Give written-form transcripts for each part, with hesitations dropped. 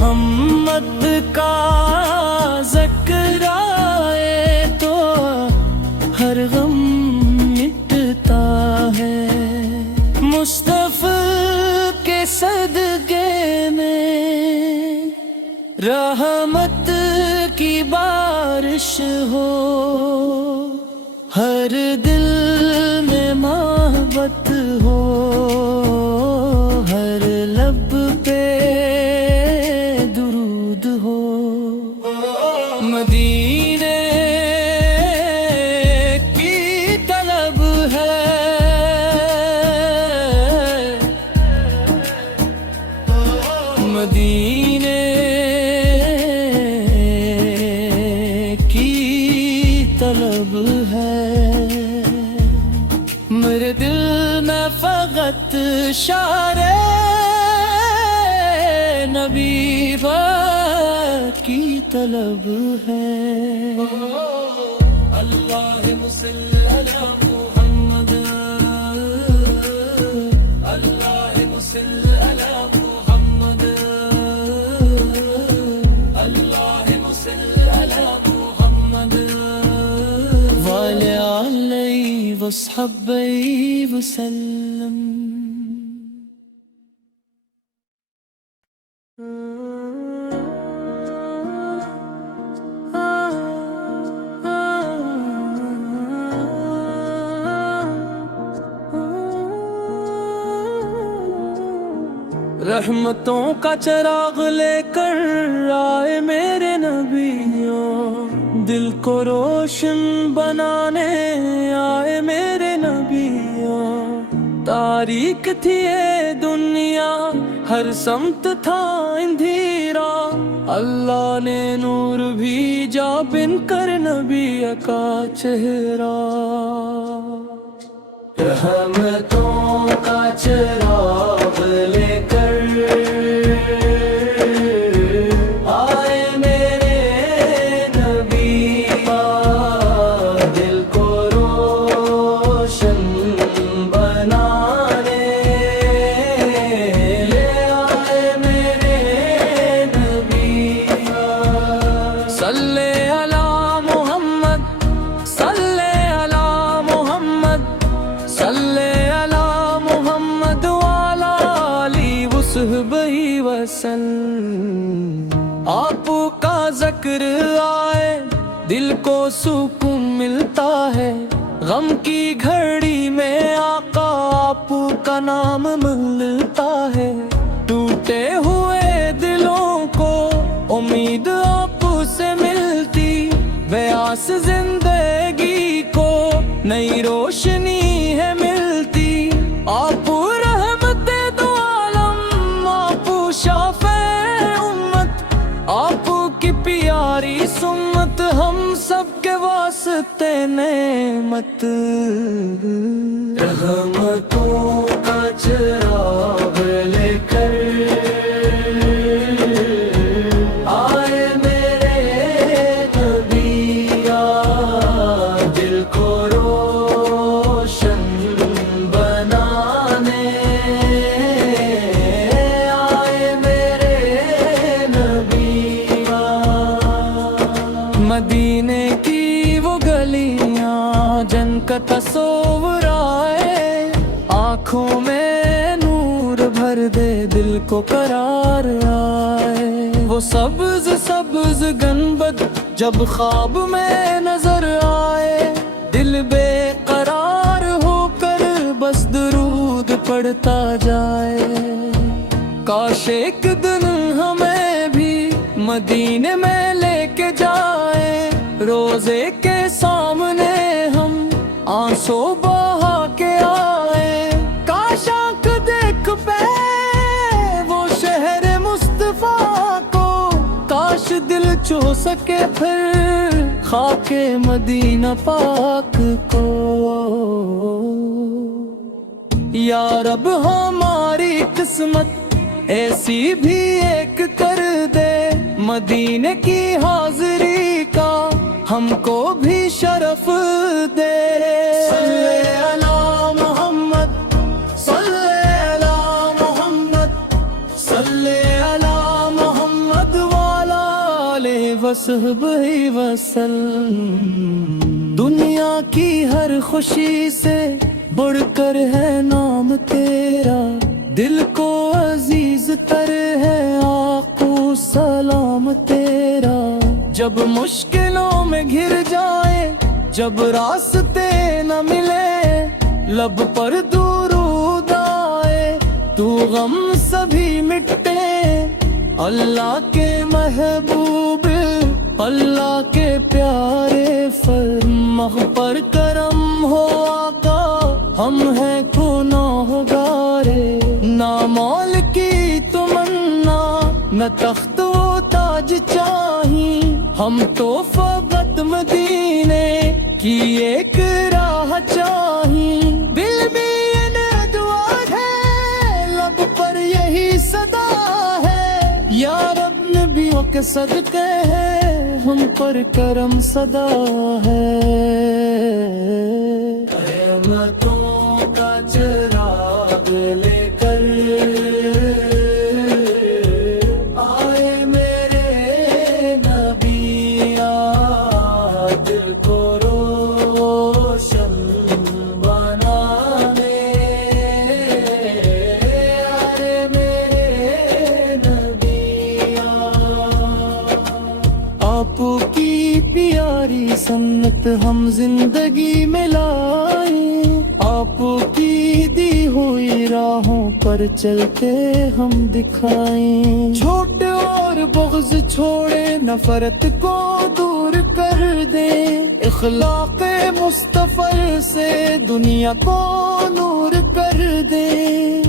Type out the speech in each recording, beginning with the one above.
محمد کا ذکر آئے تو ہر غم مٹتا ہے، مصطفیٰ کے صدقے میں رحمت کی بارش ہو، ہر دل میں محبت ہو، ہر لب پہ درود ہو۔ مدینے کی طلب ہے، مدینے کی طلب ہے، میرے دل میں فقط شعر نبی کی طلب ہے۔ اللہم صلی علی محمد، اللہم صلی علی محمد، اللہم صلی علی محمد وعلی آلہ وصحبہ وسلم۔ رحمتوں کا چراغ لے کر آئے میرے نبیوں، دل کو روشن بنانے آئے میرے نبیوں۔ تاریک تھی یہ دنیا، ہر سمت تھا اندھیرا، اللہ نے نور بھیجا بن کر نبی کا چہرہ۔ رحمتوں کا چراغ لے کر آئے میرے نبی، دل کو روشن بنانے لے آئے میرے نبی۔ صلی علی محمد، صلی علی محمد، صلی علی محمد وعلی آلہ وصحبہ وسلم۔ آپ کا ذکر آئے دل کو سکون ملتا ہے، غم کی گھڑی میں آقا آپ کا نام ملتا ہے۔ ٹوٹے ہوئے دلوں کو امید آپ سے ملتی، بیاس زندگی کو نئی روشنی ہے ملتی۔ آپ رحمت دو عالم، آپ شافع امت، آپ کی پیاری سنت ہم سب کے واسطے نعمت۔ رحمتوں کا چراغ لے کر آئے میرے نبی، دل کو روشن بنانے آئے میرے نبی۔ مدینے کی وہ گلیاں جن کا تصور آئے، آنکھوں میں نور بھر دے دل کو قرار آئے۔ وہ سبز سبز گنبد جب خواب میں نظر آئے، دل بے قرار ہو کر بس درود پڑھتا جائے۔ کاش ایک دن ہمیں بھی مدینے میں لے کے جائے، روزے کے سامنے ہم آنسو بہا کے آئے۔ کاش آنکھ دیکھ پہ وہ شہر مصطفیٰ کو، کاش دل چو سکے پھر خاک مدینہ پاک کو۔ یا رب ہماری قسمت ایسی بھی ایک کر دے، مدینے کی حاضری کا ہم کو بھی شرف دے۔ صلی علی محمد، صلی علی محمد، صلی علی محمد وصحبہ وسلم۔ دنیا کی ہر خوشی سے بڑھ کر ہے نام تیرا، دل کو عزیز تر ہے آقو سلام تیرا۔ جب مشکلوں میں گھر جائے، جب راستے نہ ملے، لب پر درود آئے تو غم سبھی مٹے۔ اللہ کے محبوب، اللہ کے پیارے فرماں پر کرم ہو آقا، ہم ہیں گنہگارے۔ نہ مال کی تمنا، نہ تخت و تاج چاہیے، ہم تو فقط مدینے کی ایک راہ چاہیے۔ دل میں یہ دعا ہے، لب پر یہی صدا ہے، یا رب نبیوں کے صدقے ہے، ہم پر کرم صدا ہے۔ رحمتوں کا چراغ لے کر آئے میرے نبی، دل کو روشن بنانے آئے میرے نبی۔ آپ کی پیاری سنت ہم زندگی میں لائیں، آپ کی دی ہوئی راہوں پر چلتے ہم دکھائیں۔ جھوٹ اور بغض چھوڑے، نفرت کو دور کر دیں، اخلاق مصطفی سے دنیا کو نور کر دیں۔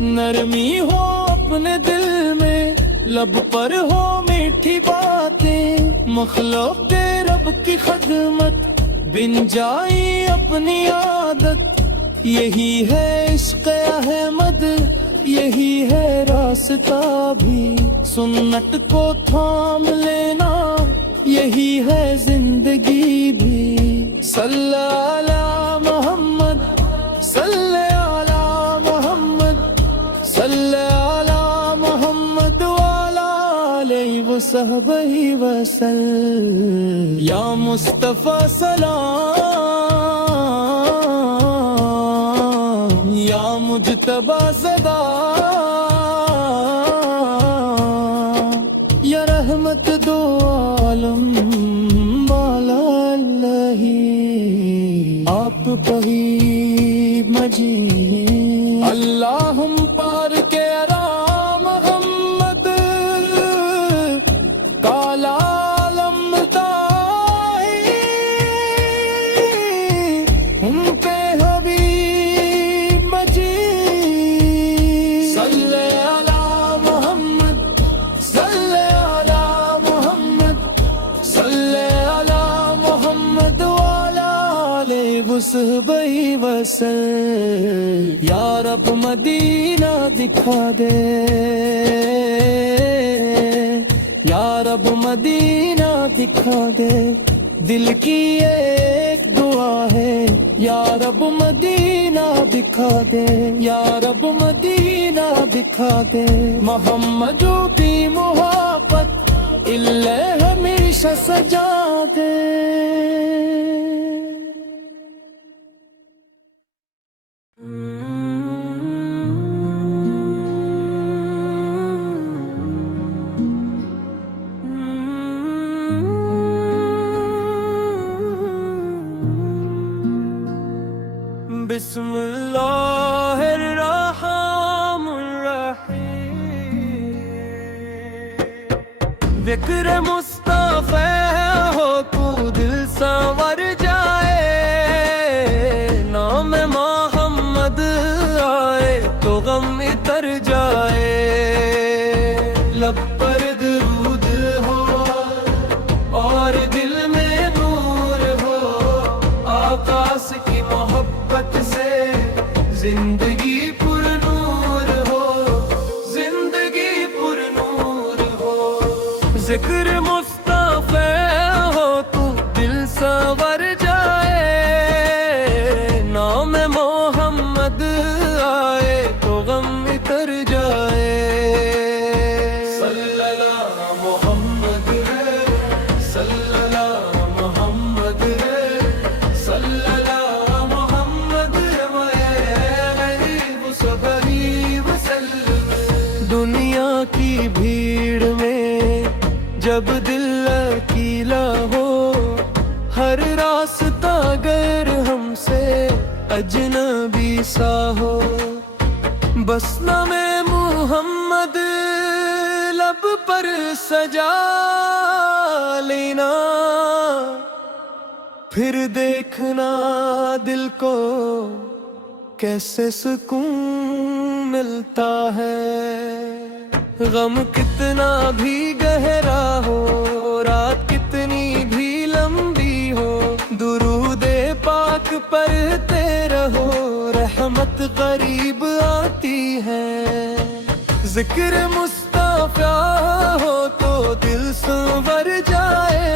نرمی ہو اپنے دل میں، لب پر ہو میٹھی باتیں، مخلوق کے رب کی خدمت بن جائی اپنی عادت۔ یہی ہے عشق احمد، یہی ہے راستہ بھی، سنت کو تھام لینا یہی ہے زندگی بھی۔ صلی علی محمد، صلی علی محمد، صلی علی محمد وعلی آلہ وصحبہ وسلم۔ یا مصطفیٰ سلام، یا مجتبیٰ صدا، یا رحمت دو عالم والا اللہ، آپ پہی مجید اللہم پار کے رام محمد کالا عالم تاہی، ہم پہ حبیب مجید۔ صلی علی محمد، صلی علی محمد، صلی علی محمد وعلی آلہ وصحبہ وسلم۔ یا رب مدینہ دکھا دے، یا رب مدینہ دکھا دے، دل کی ایک دعا ہے، یا رب مدینہ دکھا دے، یا رب مدینہ دکھا دے۔ محمد کی محبت اللہ ہمیشہ سجا دے۔ بسم اللہ الرحمن الرحیم، ذکر مصطفیٰ ہو تو دل سنور جائے، نام محمد آئے تو غم اتر جائے۔ لب پر درود ہو اور دل میں نور ہو، آقاس کی محبت سے زندگی پر نور ہو، زندگی پر نور ہو۔ ذکر مصطفیٰ ہو تو دل سنور جائے، نام محمد آئے تو غم اتر جائے۔ صلی اللہ محمد ہے جب دل اکیلا ہو، ہر راستہ غیر ہم سے اجنبی سا ہو، بس نام محمد لب پر سجا لینا، پھر دیکھنا دل کو کیسے سکون ملتا ہے۔ غم کتنا بھی گہرا ہو، رات کتنی بھی لمبی ہو، درود پاک پڑھتے رہو، رحمت قریب آتی ہے۔ ذکر مصطفیٰ ہو تو دل سنور جائے،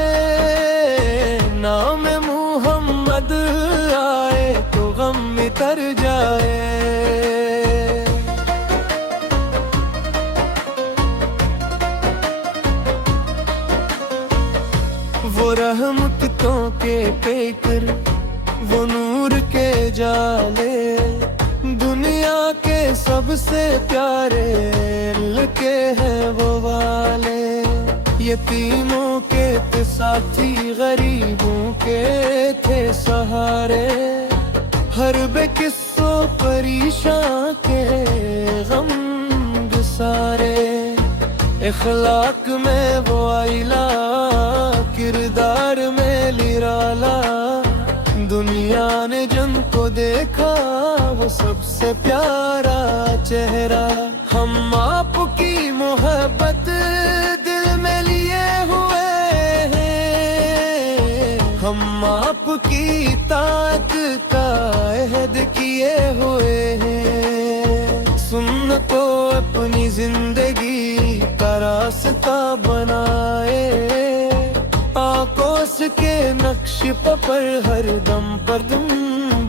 نام محمد آئے تو غم مٹر جائے۔ وہ رحمتوں کے پیکر، وہ نور کے جالے، دنیا کے سب سے پیارے لکے ہیں وہ والے، یتیموں کے تھے ساتھی، غریبوں کے تھے سہارے، ہر بے قصو پریشاں کے غم گسارے، اخلاق میں وہ آئلہ، کردار میں نرالا، دنیا نے جن کو دیکھا وہ سب سے پیارا چہرہ، ہم آپ کی محبت دل میں لیے ہوئے ہیں، ہم آپ کی اطاعت کا عہد کیے ہوئے ہیں، سنتوں اپنی زندگی کا راستہ بنائے، آقوس کے نقش پر ہر دم قدم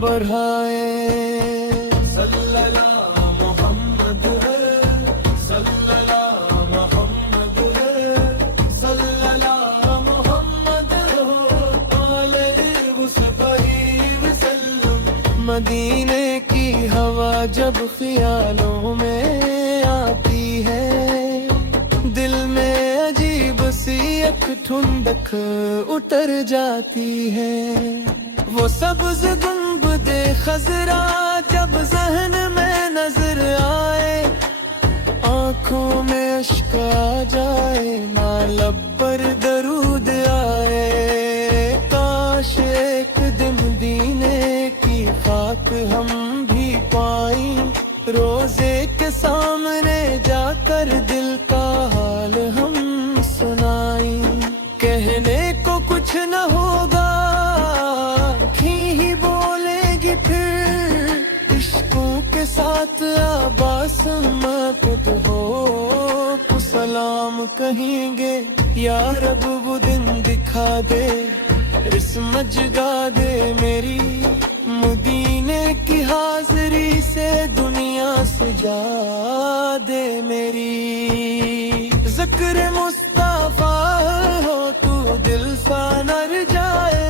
بڑھائے۔ صلی اللہ محمد ہے، صلی اللہ محمد ہے، صلی اللہ محمد علیہ وسلم۔ مدینے کی ہوا جب خیالوں میں آتی ہے، دل میں عجیب سی ایک ٹھنڈک اتر جاتی ہے، وہ سبز گنبد خضرا جب ذہن میں نظر آئے، آنکھوں میں اشک آ جائے، نہ لب پر درود آئے، کاش ایک دن دینے کی خاک ہم بھی پائیں، روزے کے سامنے جا کر دل کا حال ہم سنائیں، کہنے کو کچھ نہ ہوگا ہی بولے گی پھر، عشقوں کے ساتھ عباس مقد ہو کو سلام کہیں گے، یا رب وہ دن دکھا دے، عصمت جگا دے میری، مدینے کی حاضری سے دنیا سجا دے میری، ذکر مصطفیٰ ہو تو دل سنر جائے،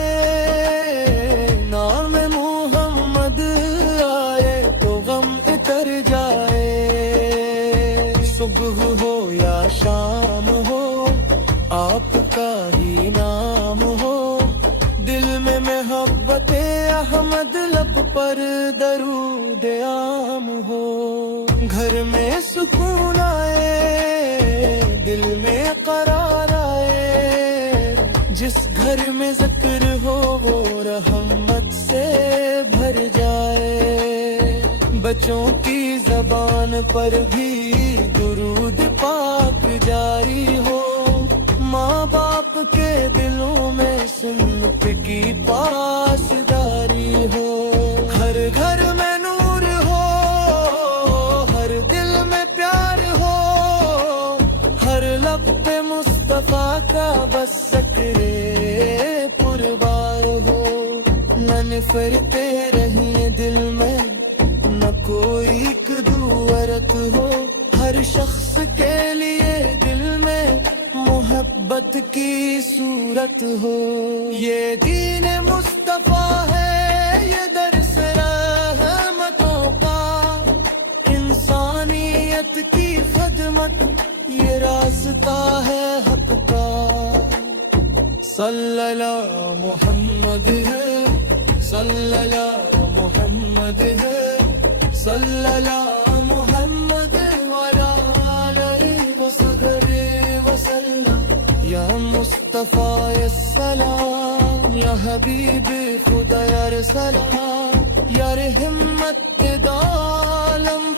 نام محمد آئے تو غم اتر جائے، صبح ہو یا شام ہو آپ کا ہی نام ہو، دل میں محبت احمد لب پر درود عام ہو، گھر میں سکون آئے، دل میں قرار آئے، جس گھر میں ذکر ہو وہ رحمت سے بھر جائے، بچوں کی زبان پر بھی درود پاک جاری ہو، ماں باپ کے دلوں میں سنت کی پاسداری ہو، ہر گھر میں نور ہو، ہر دل میں پیار ہو، ہر لب پہ مصطفیٰ کا بس ذکر پربار ہو، نہ نفرتے رہیں دل میں، نہ کوئی کدورت ہو، ہر شخص کے لیے دل میں محبت کی صورت ہو، یہ دین مصطفیٰ ہے، یہ درس رحمتوں کا، انسانیت کی خدمت، یہ راستہ ہے حق کا۔ صلی اللہ محمد ہے، صلی اللہ محمد ہے، صلی اللہ محمد وعلی آلہ وصحبہ وسلم۔ یا مصطفیٰ السلام، یا حبیب خدا یا سلام، یا رحمت عالم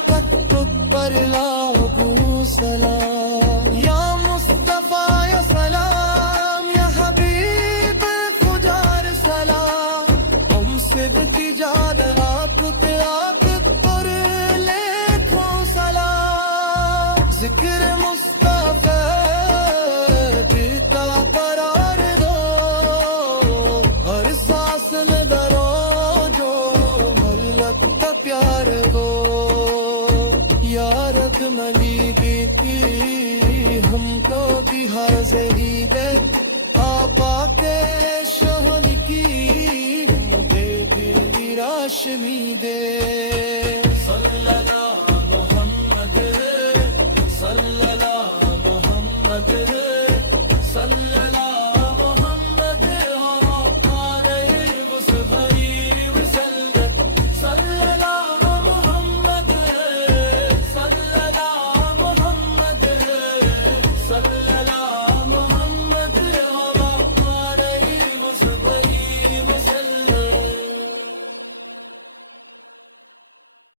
پر لاگو سلام۔ یا مصطفیٰ یا سلام، یا حبیب خدا یا سلام، ہم سے بتجاد آقت آقت پر لیکھوں سلام۔ ذکر مصطفیٰ دیتا قرار دو، ہر سانس میں درو جو ملت کا پیار دو۔ یارت ملی دیتی ہم کو بھی حاضری دے، آپا کے شہن کی دے دل راشمی دے۔ صلی اللہ محمد صلی اللہ محمد صلی اللہ محمد علیہ وسلم۔ صلی اللہ محمد صلی اللہ محمد صلی